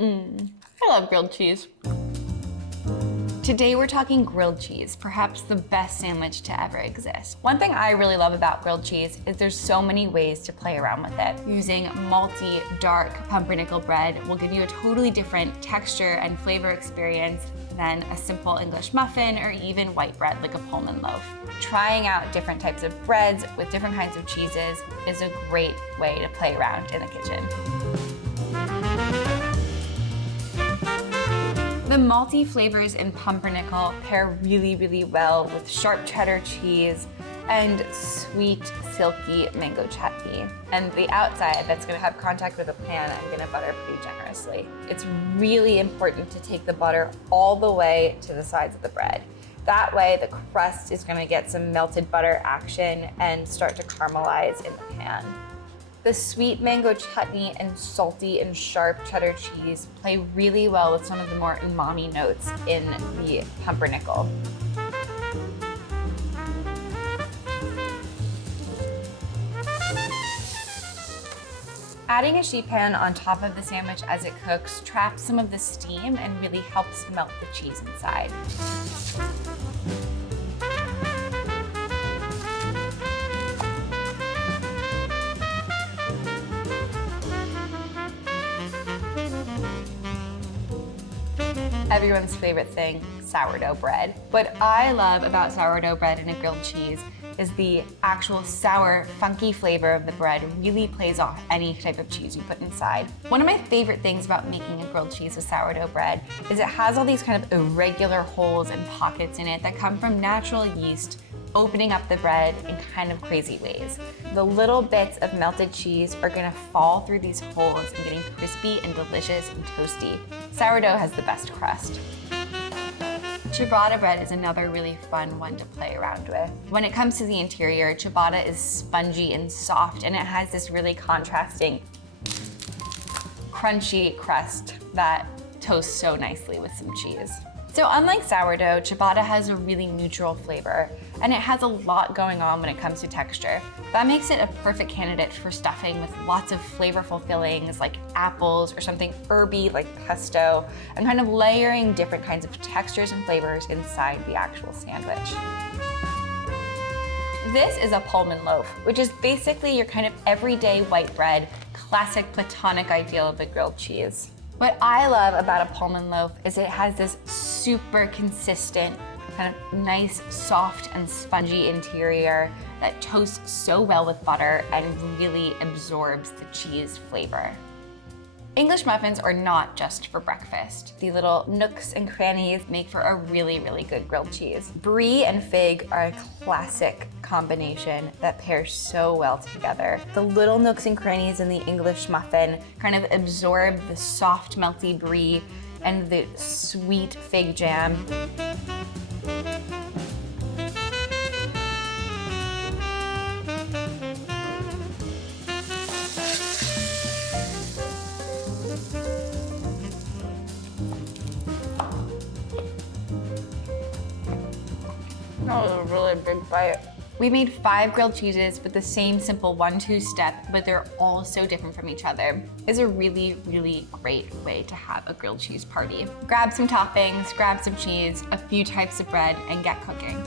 I love grilled cheese. Today we're talking grilled cheese, perhaps the best sandwich to ever exist. One thing I really love about grilled cheese is there's so many ways to play around with it. Using malty, dark pumpernickel bread will give you a totally different texture and flavor experience than a simple English muffin or even white bread like a Pullman loaf. Trying out different types of breads with different kinds of cheeses is a great way to play around in the kitchen. The malty flavors in pumpernickel pair really, really well with sharp cheddar cheese and sweet, silky mango chutney. And the outside that's gonna have contact with the pan, I'm gonna butter pretty generously. It's really important to take the butter all the way to the sides of the bread. That way the crust is gonna get some melted butter action and start to caramelize in the pan. The sweet mango chutney and salty and sharp cheddar cheese play really well with some of the more umami notes in the pumpernickel. Adding a sheet pan on top of the sandwich as it cooks traps some of the steam and really helps melt the cheese inside. Everyone's favorite thing, sourdough bread. What I love about sourdough bread and a grilled cheese is the actual sour, funky flavor of the bread really plays off any type of cheese you put inside. One of my favorite things about making a grilled cheese with sourdough bread is it has all these kind of irregular holes and pockets in it that come from natural yeast opening up the bread in kind of crazy ways. The little bits of melted cheese are gonna fall through these holes and getting crispy and delicious and toasty. Sourdough has the best crust. Ciabatta bread is another really fun one to play around with. When it comes to the interior, ciabatta is spongy and soft, and it has this really contrasting, crunchy crust that toasts so nicely with some cheese. So unlike sourdough, ciabatta has a really neutral flavor, and it has a lot going on when it comes to texture. That makes it a perfect candidate for stuffing with lots of flavorful fillings like apples or something herby like pesto, and kind of layering different kinds of textures and flavors inside the actual sandwich. This is a Pullman loaf, which is basically your kind of everyday white bread, classic platonic ideal of a grilled cheese. What I love about a Pullman loaf is it has this super consistent, kind of nice, soft and spongy interior that toasts so well with butter and really absorbs the cheese flavor. English muffins are not just for breakfast. The little nooks and crannies make for a really, really good grilled cheese. Brie and fig are a classic combination that pairs so well together. The little nooks and crannies in the English muffin kind of absorb the soft, melty brie and the sweet fig jam. That was a really big bite. We made 5 grilled cheeses with the same simple 1-2 step, but they're all so different from each other. It's a really, really great way to have a grilled cheese party. Grab some toppings, grab some cheese, a few types of bread, and get cooking.